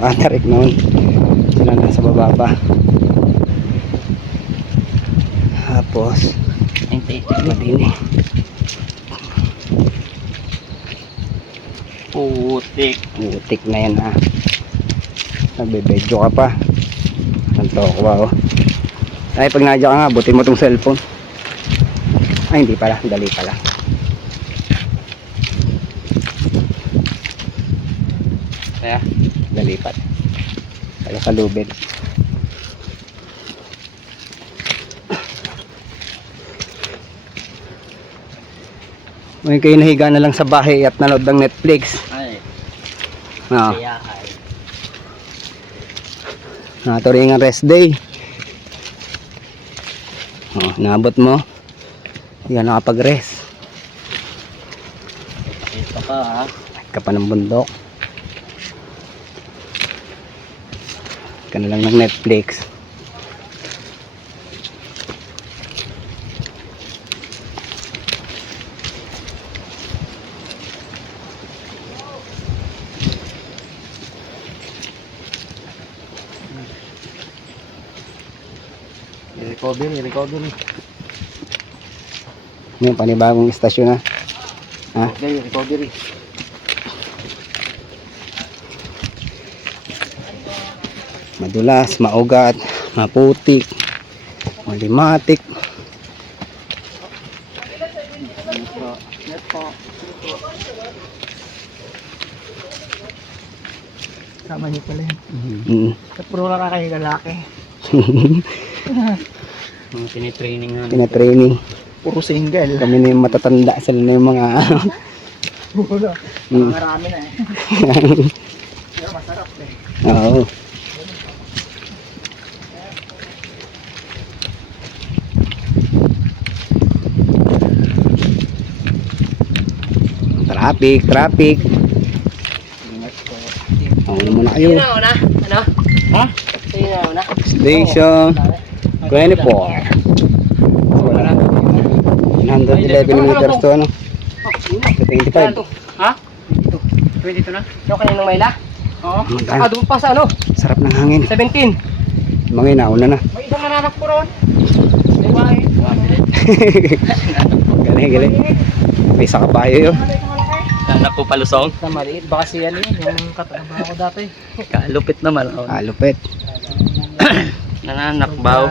nakatarik noon. Sila nasa baba pa. Tapos madini. Putik na yan ha. Nagbebedyo ka pa. Santo ko ba oh. Ay pag nadya ka nga, butin mo tong cellphone. Ay hindi pala, dali pala. Kaya, dalipat. Kaya sa lubid. Ngayon kayo nahiga na lang sa bahay at nanood ng Netflix. Ay, Ah, kaya naturingan rest day. Oh, naabot mo. Yan nakapag-rest. ito ka ha. Ka pa ng bundok. Ka na lang ng Netflix. Recovery. Yung panibagong istasyon na. Ha? Recovery. Madulas, maugat, maputik, malimatik. Sama niyo pala yan. Mm. Sa puro na kayo lalaki. Tinitraining nga. Tinatraining. Puro single. Kami na yung matatanda, sila na yung mga Puro. Mm. Marami na eh. Pero masarap eh. Oo. Traffic. Ano muna kayo? Sino na una? Ano? Ha? Sino na una? Station 24. Wala. 111 meters to ano? Sa 25. Ha? 22 na? Yung kaninang Mayla? Oo. Magkano? Doon pa sa ano? Sarap ng hangin. 17. Mga inauna na. May isang nananak po ron. Diba eh? Galing. May isa kabayo yun. Nanak po palusong? Sa maliit. Baka siya yun. Yung katrabaho ko dati. Kalupit naman. Lupit. Nananakbaw.